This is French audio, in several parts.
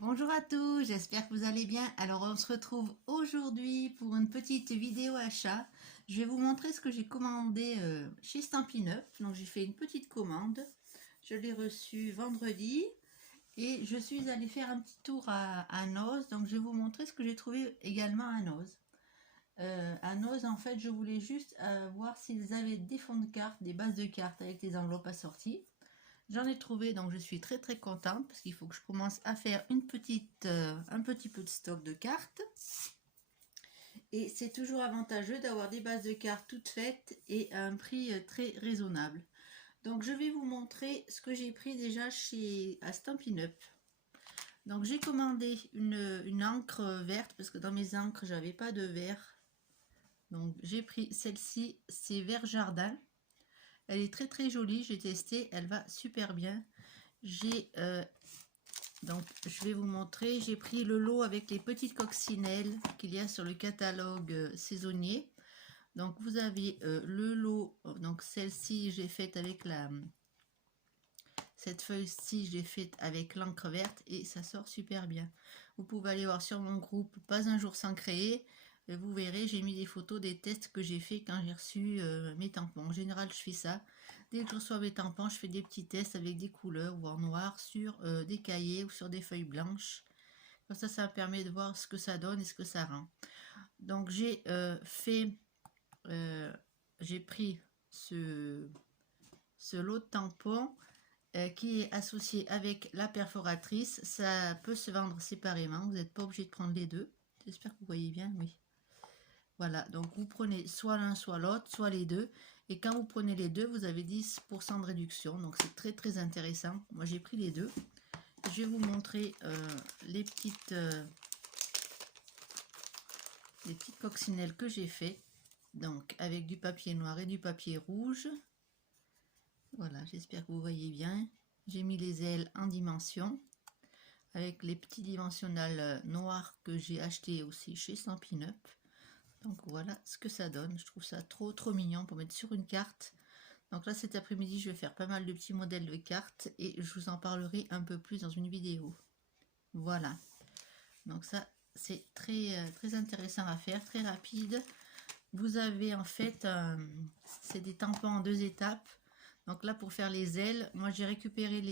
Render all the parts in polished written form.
Bonjour à tous, j'espère que vous allez bien. Alors on se retrouve aujourd'hui pour une petite vidéo achat. Je vais vous montrer ce que j'ai commandé chez Stampin' Up. Donc j'ai fait une petite commande. Je l'ai reçue vendredi et je suis allée faire un petit tour à Noz. Donc je vais vous montrer ce que j'ai trouvé également à Noz. À Noz, en fait, je voulais juste voir s'ils avaient des fonds de cartes, des bases de cartes avec des enveloppes assorties. J'en ai trouvé, donc je suis très très contente parce qu'il faut que je commence à faire un petit peu de stock de cartes. Et c'est toujours avantageux d'avoir des bases de cartes toutes faites et à un prix très raisonnable. Donc je vais vous montrer ce que j'ai pris déjà à Stampin' Up. Donc j'ai commandé une encre verte parce que dans mes encres j'avais pas de vert. Donc j'ai pris celle-ci, c'est vert jardin. Elle est très très jolie, j'ai testé, elle va super bien. Donc je vais vous montrer, j'ai pris le lot avec les petites coccinelles qu'il y a sur le catalogue saisonnier. Donc vous avez le lot, donc celle-ci j'ai faite avec cette feuille-ci j'ai faite avec l'encre verte et ça sort super bien. Vous pouvez aller voir sur mon groupe Pas un jour sans créer. Vous verrez, j'ai mis des photos des tests que j'ai fait quand j'ai reçu mes tampons. En général, je fais ça. Dès que je reçois mes tampons, je fais des petits tests avec des couleurs ou en noir sur des cahiers ou sur des feuilles blanches. Comme ça me permet de voir ce que ça donne et ce que ça rend. Donc j'ai pris ce lot de tampons qui est associé avec la perforatrice. Ça peut se vendre séparément, vous n'êtes pas obligé de prendre les deux. J'espère que vous voyez bien, oui. Voilà, donc vous prenez soit l'un, soit l'autre, soit les deux. Et quand vous prenez les deux, vous avez 10% de réduction. Donc c'est très très intéressant. Moi j'ai pris les deux. Je vais vous montrer les petites coccinelles que j'ai fait. Donc avec du papier noir et du papier rouge. Voilà, j'espère que vous voyez bien. J'ai mis les ailes en dimension avec les petits dimensionnels noirs que j'ai acheté aussi chez Stampin' Up. Donc voilà ce que ça donne. Je trouve ça trop mignon pour mettre sur une carte. Donc là cet après-midi je vais faire pas mal de petits modèles de cartes et je vous en parlerai un peu plus dans une vidéo. Voilà. Donc ça c'est très intéressant à faire, très rapide. Vous avez en fait, c'est des tampons en 2 étapes. Donc là pour faire les ailes, moi j'ai récupéré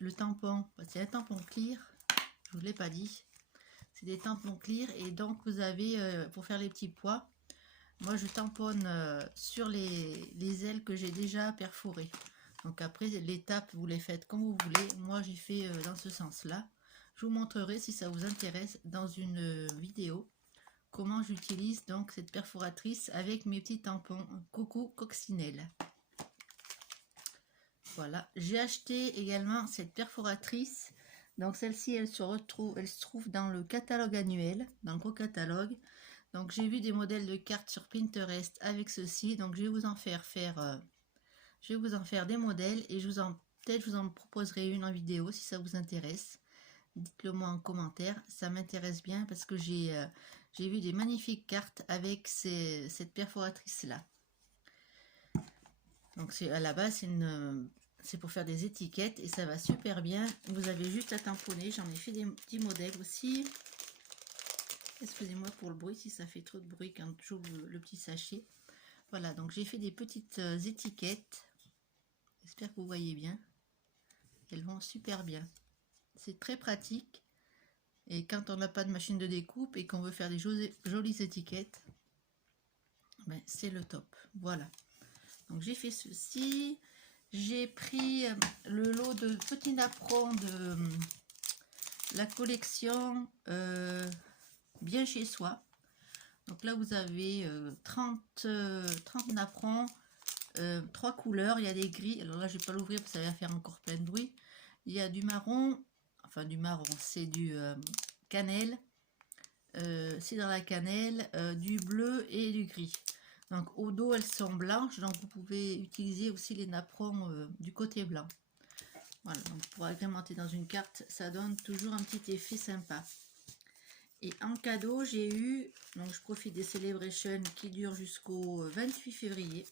le tampon, c'est un tampon clear, je vous l'ai pas dit. C'est des tampons clear et donc vous avez, pour faire les petits pois, moi je tamponne sur les ailes que j'ai déjà perforées. Donc après l'étape vous les faites comme vous voulez, moi j'ai fait dans ce sens là. Je vous montrerai si ça vous intéresse dans une vidéo comment j'utilise donc cette perforatrice avec mes petits tampons Coco Coccinelle. Voilà, j'ai acheté également cette perforatrice. Donc celle-ci, elle se trouve dans le catalogue annuel, dans le gros catalogue. Donc j'ai vu des modèles de cartes sur Pinterest avec ceci. Donc je vais vous en faire des modèles et peut-être je vous en proposerai une en vidéo si ça vous intéresse. Dites-le moi en commentaire, ça m'intéresse bien parce que j'ai vu des magnifiques cartes avec cette perforatrice là. Donc à la base c'est pour faire des étiquettes et ça va super bien. Vous avez juste à tamponner. J'en ai fait des petits modèles aussi. Excusez-moi pour le bruit si ça fait trop de bruit quand j'ouvre le petit sachet. Voilà, donc j'ai fait des petites étiquettes. J'espère que vous voyez bien. Elles vont super bien. C'est très pratique. Et quand on n'a pas de machine de découpe et qu'on veut faire des jolies étiquettes, ben, c'est le top. Voilà. Donc j'ai fait ceci. J'ai pris le lot de petits napperons de la collection Bien chez soi. Donc là vous avez 30 napperons, 3 couleurs. Il y a des gris. Alors là je vais pas l'ouvrir parce que ça va faire encore plein de bruit. Il y a du marron, enfin du marron, c'est du cannelle. C'est dans la cannelle, du bleu et du gris. Donc au dos elles sont blanches, donc vous pouvez utiliser aussi les napperons du côté blanc. Voilà, donc pour agrémenter dans une carte, ça donne toujours un petit effet sympa. Et en cadeau, j'ai eu, donc je profite des Celebrations qui durent jusqu'au 28 février.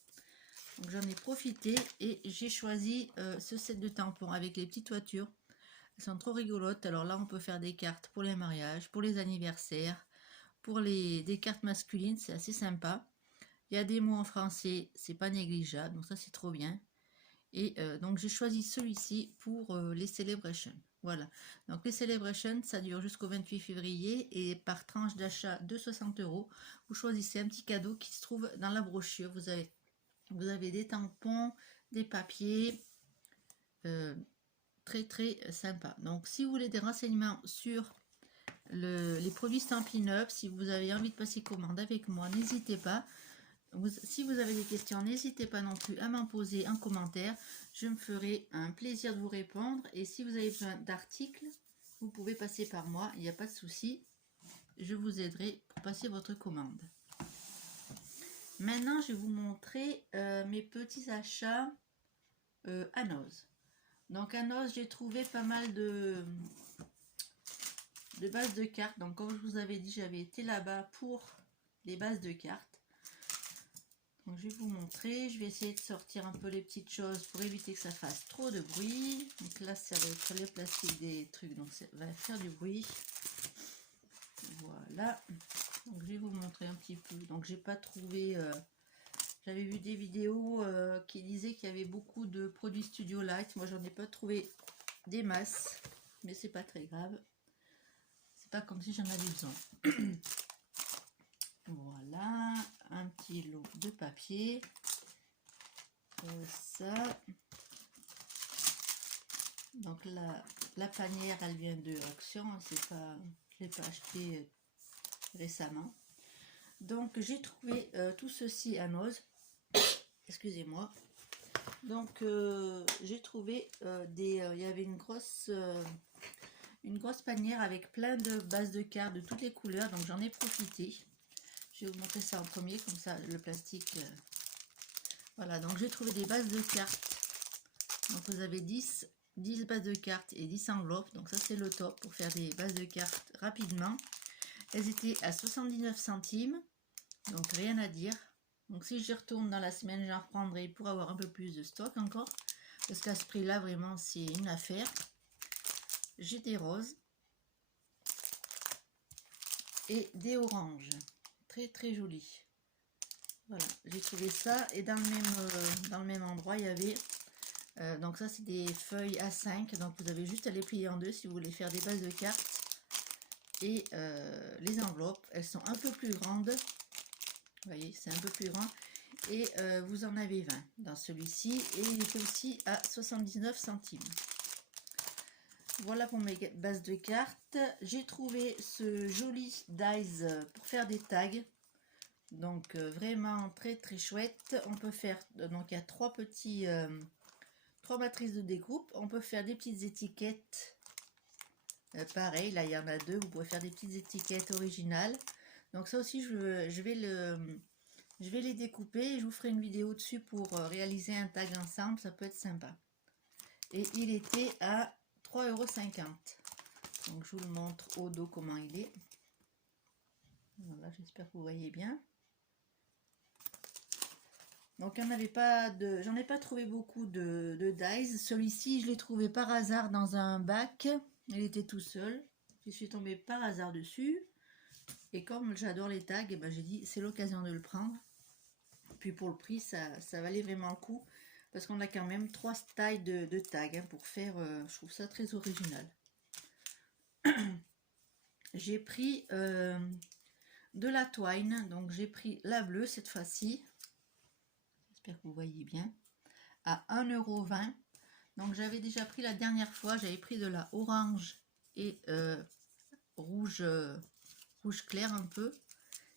Donc j'en ai profité et j'ai choisi ce set de tampons avec les petites toitures, Elles sont trop rigolotes. Alors là, on peut faire des cartes pour les mariages, pour les anniversaires, pour des cartes masculines, c'est assez sympa. Il y a des mots en français, c'est pas négligeable, donc ça c'est trop bien. Et donc j'ai choisi celui-ci pour les Celebrations. Voilà, donc les Celebrations, ça dure jusqu'au 28 février et par tranche d'achat de 60 €, vous choisissez un petit cadeau qui se trouve dans la brochure. Vous avez des tampons, des papiers, très très sympa. Donc si vous voulez des renseignements sur les produits Stampin' Up, si vous avez envie de passer commande avec moi, n'hésitez pas. Si vous avez des questions, n'hésitez pas non plus à m'en poser en commentaire. Je me ferai un plaisir de vous répondre. Et si vous avez besoin d'articles, vous pouvez passer par moi, il n'y a pas de souci. Je vous aiderai pour passer votre commande. Maintenant, je vais vous montrer mes petits achats à Noz. Donc à Noz, j'ai trouvé pas mal de bases de cartes. Donc comme je vous avais dit, j'avais été là-bas pour les bases de cartes. Donc je vais vous montrer, je vais essayer de sortir un peu les petites choses pour éviter que ça fasse trop de bruit. Donc là ça va être les plastiques des trucs, donc ça va faire du bruit. Voilà, donc je vais vous montrer un petit peu. Donc j'ai pas trouvé, j'avais vu des vidéos qui disaient qu'il y avait beaucoup de produits Studio Light. Moi j'en ai pas trouvé des masses, mais c'est pas très grave. C'est pas comme si j'en avais besoin. Voilà, un petit lot de papier. Ça. Donc la panière, elle vient de Action. C'est pas, je l'ai pas acheté récemment. Donc j'ai trouvé tout ceci à Noz. Excusez-moi. Donc j'ai trouvé il y avait une grosse panière avec plein de bases de cartes de toutes les couleurs. Donc j'en ai profité. Je vais vous montrer ça en premier, comme ça le plastique. Voilà, donc j'ai trouvé des bases de cartes. Donc vous avez 10 bases de cartes et 10 enveloppes. Donc ça c'est le top pour faire des bases de cartes rapidement. Elles étaient à 79 centimes. Donc rien à dire. Donc si je retourne dans la semaine, j'en reprendrai pour avoir un peu plus de stock encore. Parce qu'à ce prix-là, vraiment, c'est une affaire. J'ai des roses. Et des oranges. Très très jolis. Voilà, j'ai trouvé ça. Et dans le même endroit, il y avait... donc ça, c'est des feuilles A5. Donc vous avez juste à les plier en deux si vous voulez faire des bases de cartes. Et les enveloppes, elles sont un peu plus grandes. Vous voyez, c'est un peu plus grand. Et vous en avez 20 dans celui-ci. Et il était aussi à 79 centimes. Voilà pour mes bases de cartes. J'ai trouvé ce joli dies pour faire des tags. Donc vraiment très très chouette. On peut faire, donc il y a trois matrices de découpe. On peut faire des petites étiquettes. Pareil, là il y en a deux. Vous pouvez faire des petites étiquettes originales. Donc ça aussi je vais les découper et je vous ferai une vidéo dessus pour réaliser un tag ensemble. Ça peut être sympa. Et il était à 3,50 €. Donc je vous le montre au dos comment il est. Voilà, j'espère que vous voyez bien. Donc j'en ai pas trouvé beaucoup de dies. Celui-ci, je l'ai trouvé par hasard dans un bac. Il était tout seul. Je suis tombée par hasard dessus. Et comme j'adore les tags, ben j'ai dit c'est l'occasion de le prendre. Puis pour le prix, ça valait vraiment le coup. Parce qu'on a quand même 3 tailles de tags hein, pour faire. Je trouve ça très original. J'ai pris de la twine. Donc j'ai pris la bleue cette fois-ci. J'espère que vous voyez bien. À 1,20 €. Donc j'avais déjà pris la dernière fois. J'avais pris de la orange et rouge clair un peu.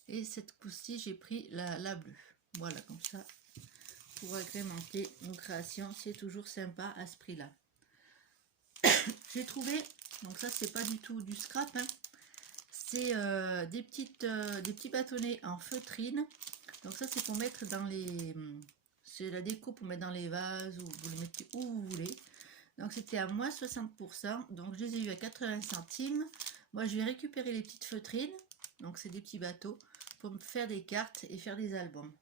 Et cette fois-ci, j'ai pris la bleue. Voilà, comme ça. Pour agrémenter nos créations, c'est toujours sympa à ce prix-là. J'ai trouvé, donc ça c'est pas du tout du scrap, hein, c'est des petits bâtonnets en feutrine. Donc ça c'est pour mettre dans les... C'est la déco pour mettre dans les vases ou vous les mettez où vous voulez. Donc c'était à moins 60%, donc je les ai eu à 80 centimes. Moi je vais récupérer les petites feutrines, donc c'est des petits bateaux, pour me faire des cartes et faire des albums.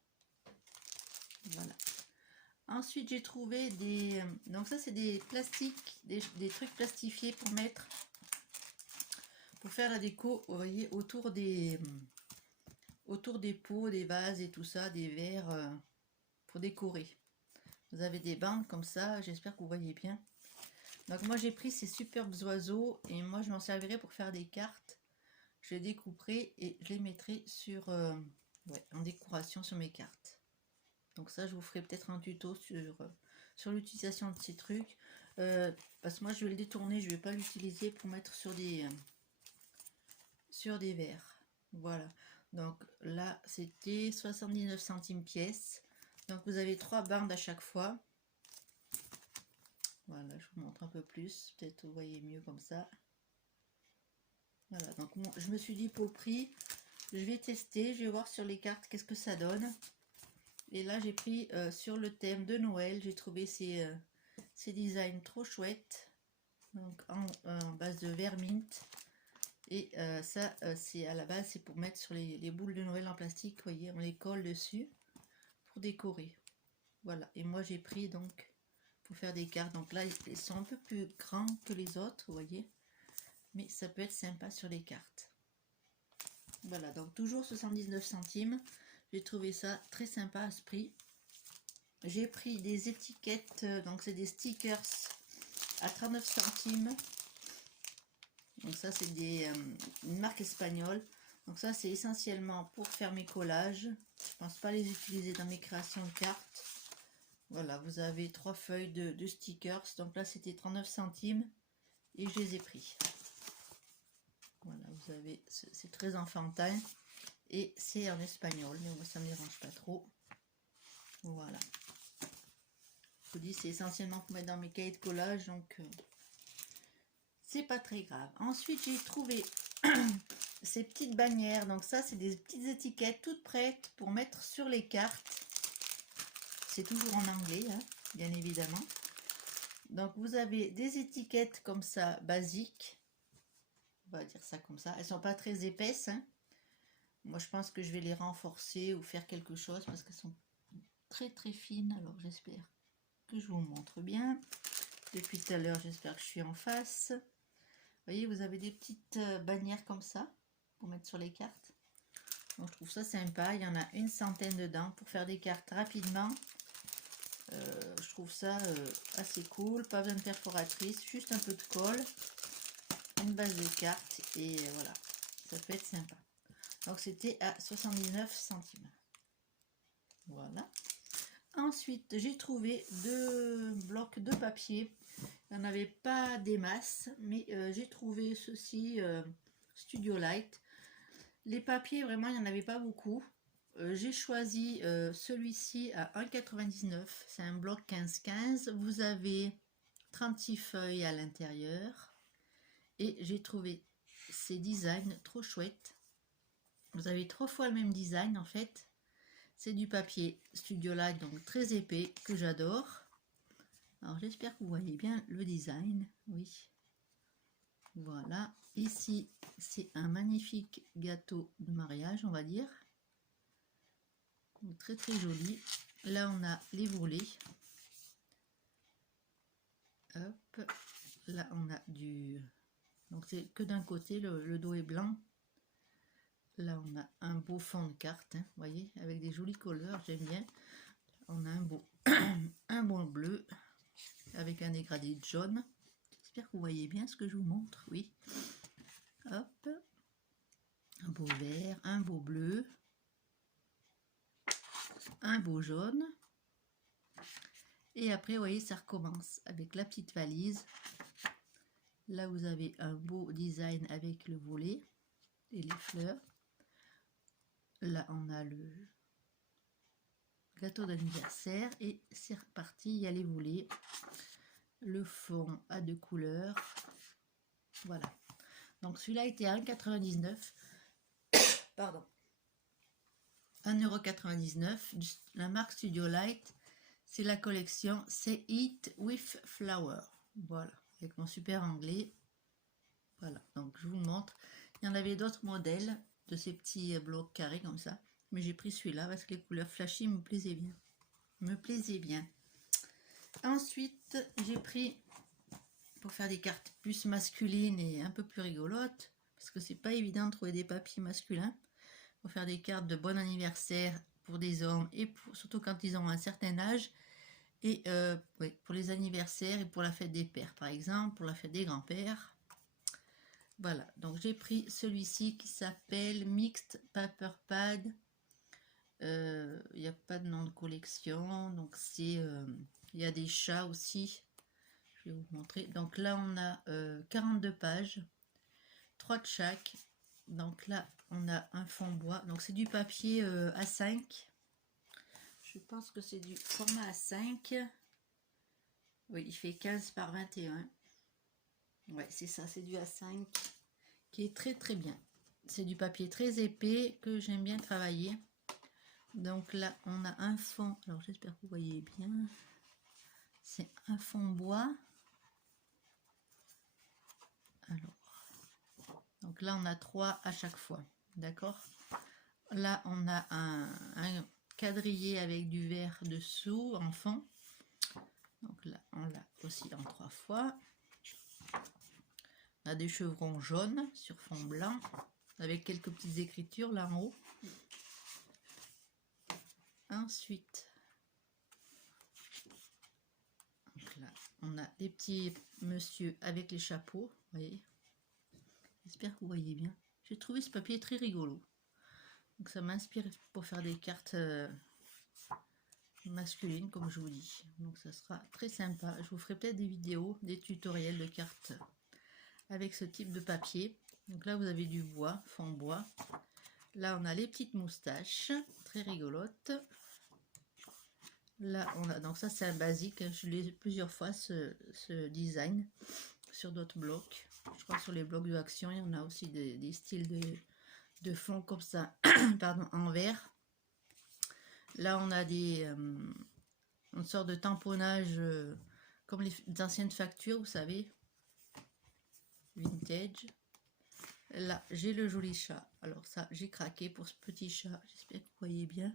Voilà. Ensuite, j'ai trouvé des... Donc ça, c'est des plastiques, des trucs plastifiés pour mettre... Pour faire la déco, vous voyez, autour des pots, des vases et tout ça, des verres pour décorer. Vous avez des bandes comme ça, j'espère que vous voyez bien. Donc moi, j'ai pris ces superbes oiseaux et moi, je m'en servirai pour faire des cartes. Je les découperai et je les mettrai sur, en décoration sur mes cartes. Donc ça, je vous ferai peut-être un tuto sur l'utilisation de ces trucs. Parce que moi, je vais le détourner, je ne vais pas l'utiliser pour mettre sur des verres. Voilà. Donc là, c'était 79 centimes pièce. Donc vous avez 3 bandes à chaque fois. Voilà, je vous montre un peu plus. Peut-être vous voyez mieux comme ça. Voilà, donc bon, je me suis dit pour le prix, je vais tester, je vais voir sur les cartes qu'est-ce que ça donne. Et là, j'ai pris sur le thème de Noël, j'ai trouvé ces designs trop chouettes. Donc en base de verre mint. Et ça, c'est à la base, c'est pour mettre sur les boules de Noël en plastique. Vous voyez, on les colle dessus pour décorer. Voilà, et moi j'ai pris donc pour faire des cartes. Donc là, ils sont un peu plus grands que les autres, vous voyez. Mais ça peut être sympa sur les cartes. Voilà, donc toujours 79 centimes. J'ai trouvé ça très sympa à ce prix. J'ai pris des étiquettes, donc c'est des stickers à 39 centimes. Donc ça c'est une marque espagnole. Donc ça c'est essentiellement pour faire mes collages. Je pense pas les utiliser dans mes créations de cartes. Voilà, vous avez 3 feuilles de stickers. Donc là c'était 39 centimes et je les ai pris. Voilà, vous avez, c'est très enfantin et c'est en espagnol, mais moi ça me dérange pas trop. Voilà. Je vous dis, c'est essentiellement pour mettre dans mes cahiers de collage, donc c'est pas très grave. Ensuite, j'ai trouvé ces petites bannières. Donc ça, c'est des petites étiquettes toutes prêtes pour mettre sur les cartes. C'est toujours en anglais, hein, bien évidemment. Donc vous avez des étiquettes comme ça, basiques. On va dire ça comme ça. Elles sont pas très épaisses, hein. Moi, je pense que je vais les renforcer ou faire quelque chose parce qu'elles sont très très fines. Alors, j'espère que je vous montre bien. Depuis tout à l'heure, j'espère que je suis en face. Vous voyez, vous avez des petites bannières comme ça pour mettre sur les cartes. Donc, je trouve ça sympa. Il y en a une centaine dedans pour faire des cartes rapidement. Je trouve ça assez cool. Pas besoin de perforatrice, juste un peu de colle, une base de cartes et voilà. Ça peut être sympa. Donc, c'était à 79 centimes. Voilà. Ensuite, j'ai trouvé 2 blocs de papier. Il n'y en avait pas des masses, mais j'ai trouvé ceci Studio Light. Les papiers, vraiment, il n'y en avait pas beaucoup. J'ai choisi celui-ci à 1,99 €. C'est un bloc 15-15. Vous avez 36 feuilles à l'intérieur. Et j'ai trouvé ces designs trop chouettes. Vous avez 3 fois le même design en fait. C'est du papier Studio Light, donc très épais, que j'adore. Alors j'espère que vous voyez bien le design. Oui. Voilà. Ici, c'est un magnifique gâteau de mariage, on va dire. Très très joli. Là, on a les volets. Hop. Là, on a du... Donc c'est que d'un côté, le dos est blanc. Là, on a un beau fond de carte, hein, vous voyez, avec des jolies couleurs, j'aime bien. On a un beau, un beau bleu, avec un dégradé de jaune. J'espère que vous voyez bien ce que je vous montre, oui. Hop, un beau vert, un beau bleu, un beau jaune. Et après, vous voyez, ça recommence avec la petite valise. Là, vous avez un beau design avec le volet et les fleurs. Là, on a le gâteau d'anniversaire et c'est reparti, il y a les volets, le fond à 2 couleurs. Voilà. Donc celui-là était à 1,99 €. Pardon. 1,99 €. La marque Studio Light. C'est la collection Say It With Flower. Voilà. Avec mon super anglais. Voilà. Donc je vous montre. Il y en avait d'autres modèles de ces petits blocs carrés comme ça. Mais j'ai pris celui-là parce que les couleurs flashy me plaisaient bien. Me plaisaient bien. Ensuite, j'ai pris, pour faire des cartes plus masculines et un peu plus rigolotes, parce que c'est pas évident de trouver des papiers masculins, pour faire des cartes de bon anniversaire pour des hommes, et surtout quand ils ont un certain âge, et oui, pour les anniversaires et pour la fête des pères, par exemple, pour la fête des grands-pères. Voilà, donc j'ai pris celui-ci qui s'appelle Mixed Paper Pad. Il n'y a pas de nom de collection, donc c'est il y a des chats aussi. Je vais vous montrer. Donc là on a 42 pages, 3 de chaque. Donc là on a un fond bois, donc c'est du papier A5. Je pense que c'est du format A5. Oui, il fait 15 par 21. Ouais, c'est ça, c'est du A5 qui est très très bien. C'est du papier très épais que j'aime bien travailler. Donc là, on a un fond. Alors j'espère que vous voyez bien. C'est un fond bois. Alors, donc là, on a 3 à chaque fois. D'accord. Là, on a un quadrillé avec du vert dessous en fond. Donc là, on l'a aussi en 3 fois. On a des chevrons jaunes sur fond blanc avec quelques petites écritures là en haut. Ensuite, donc là, on a des petits monsieur avec les chapeaux. Vous voyez. J'espère que vous voyez bien. J'ai trouvé ce papier très rigolo. Donc ça m'inspire pour faire des cartes masculines, comme je vous dis. Donc ça sera très sympa. Je vous ferai peut-être des vidéos, des tutoriels de cartes avec ce type de papier. Donc là, vous avez du bois, fond bois. Là, on a les petites moustaches, très rigolotes. Là, on a, donc ça c'est un basique. Je l'ai plusieurs fois ce design sur d'autres blocs. Je crois que sur les blocs de Action, il y en a aussi des styles de fond comme ça, pardon, en verre. Là, on a une sorte de tamponnage comme les anciennes factures, vous savez, vintage. Là, j'ai le joli chat. Alors ça, j'ai craqué pour ce petit chat. J'espère que vous voyez bien.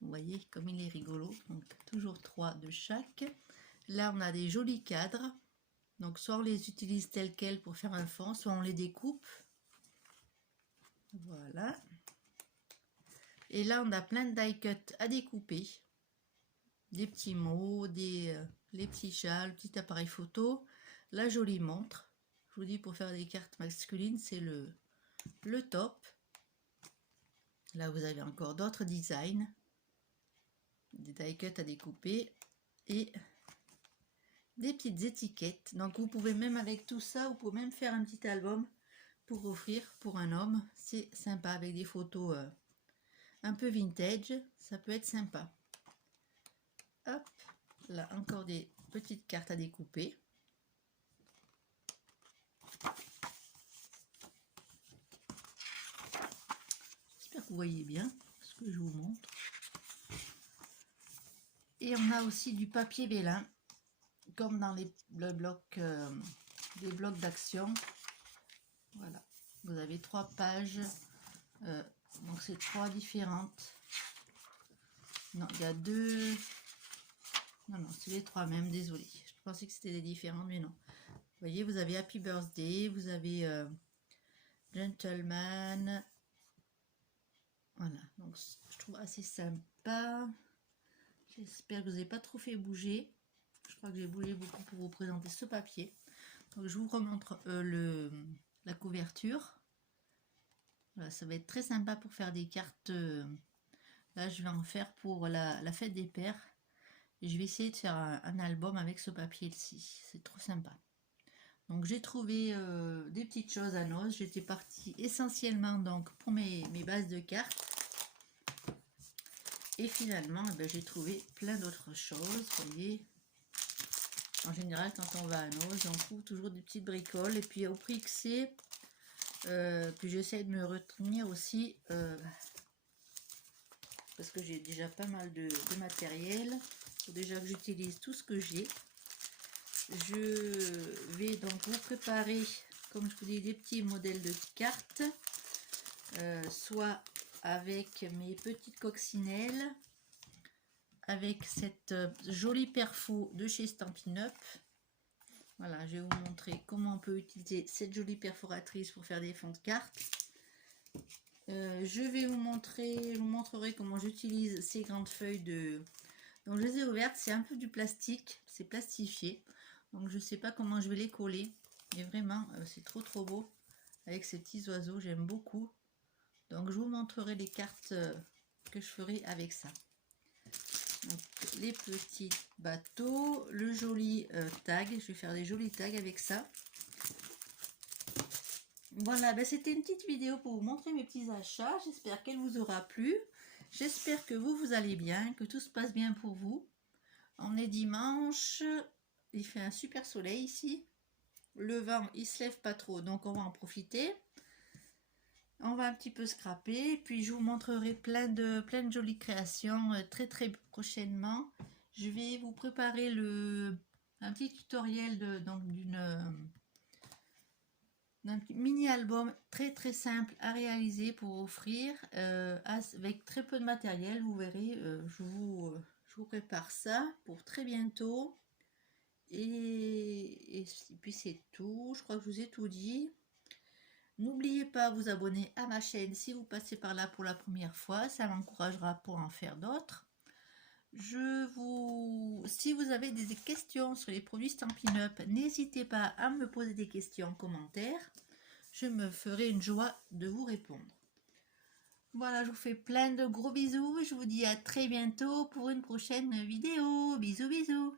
Vous voyez comme il est rigolo. Donc, toujours 3 de chaque. Là, on a des jolis cadres. Donc, soit on les utilise tels quels pour faire un fond, soit on les découpe. Voilà. Et là, on a plein de die cut à découper. Des petits mots, les petits chats, le petit appareil photo, la jolie montre. Je vous dis, pour faire des cartes masculines, c'est le top. Là, vous avez encore d'autres designs. Des die cut à découper. Et des petites étiquettes. Donc, vous pouvez même avec tout ça, vous pouvez même faire un petit album pour offrir pour un homme. C'est sympa avec des photos un peu vintage. Ça peut être sympa. Hop, là encore des petites cartes à découper. J'espère que vous voyez bien ce que je vous montre. Et on a aussi du papier vélin, comme dans les blocs d'Action. Voilà, vous avez 3 pages. Donc c'est 3 différentes. Non, il y a 2. Non, c'est les 3 même, désolé. Je pensais que c'était des différentes, mais non. Vous voyez, vous avez Happy Birthday, vous avez Gentleman. Voilà, donc je trouve assez sympa. J'espère que vous n'avez pas trop fait bouger. Je crois que j'ai bougé beaucoup pour vous présenter ce papier. Donc je vous remontre la couverture. Voilà, ça va être très sympa pour faire des cartes. Là, je vais en faire pour la fête des pères. Et je vais essayer de faire un album avec ce papier-ci. C'est trop sympa. Donc j'ai trouvé des petites choses à noces. J'étais partie essentiellement donc pour mes bases de cartes. Et finalement, j'ai trouvé plein d'autres choses. Vous voyez, en général, quand on va à Noz, on trouve toujours des petites bricoles. Et puis au prix que c'est, puis j'essaie de me retenir aussi, parce que j'ai déjà pas mal de matériel. Il faut déjà que j'utilise tout ce que j'ai. Je vais donc vous préparer, comme je vous dis, des petits modèles de cartes, soit avec mes petites coccinelles, avec cette jolie perfo de chez Stampin' Up. Voilà, je vais vous montrer comment on peut utiliser cette jolie perforatrice pour faire des fonds de cartes. Je vous montrerai comment j'utilise ces grandes feuilles de... Donc je les ai ouvertes, c'est un peu du plastique, c'est plastifié. Donc je ne sais pas comment je vais les coller. Mais vraiment, c'est trop beau. Avec ces petits oiseaux, j'aime beaucoup. Donc je vous montrerai les cartes que je ferai avec ça. Donc, les petits bateaux, le joli tag. Je vais faire des jolis tags avec ça. Voilà, ben c'était une petite vidéo pour vous montrer mes petits achats. J'espère qu'elle vous aura plu. J'espère que vous allez bien, que tout se passe bien pour vous. On est dimanche. Il fait un super soleil ici. Le vent, il se lève pas trop, donc on va en profiter. On va un petit peu scraper. Puis je vous montrerai plein de jolies créations très prochainement. Je vais vous préparer un petit tutoriel d'un mini album très simple à réaliser pour offrir avec très peu de matériel. Vous verrez, je vous prépare ça pour très bientôt. Et puis c'est tout, je crois que je vous ai tout dit. N'oubliez pas à vous abonner à ma chaîne si vous passez par là pour la première fois, ça m'encouragera pour en faire d'autres. Si vous avez des questions sur les produits Stampin' Up, n'hésitez pas à me poser des questions en commentaire. Je me ferai une joie de vous répondre. Voilà, je vous fais plein de gros bisous. Je vous dis à très bientôt pour une prochaine vidéo. Bisous bisous.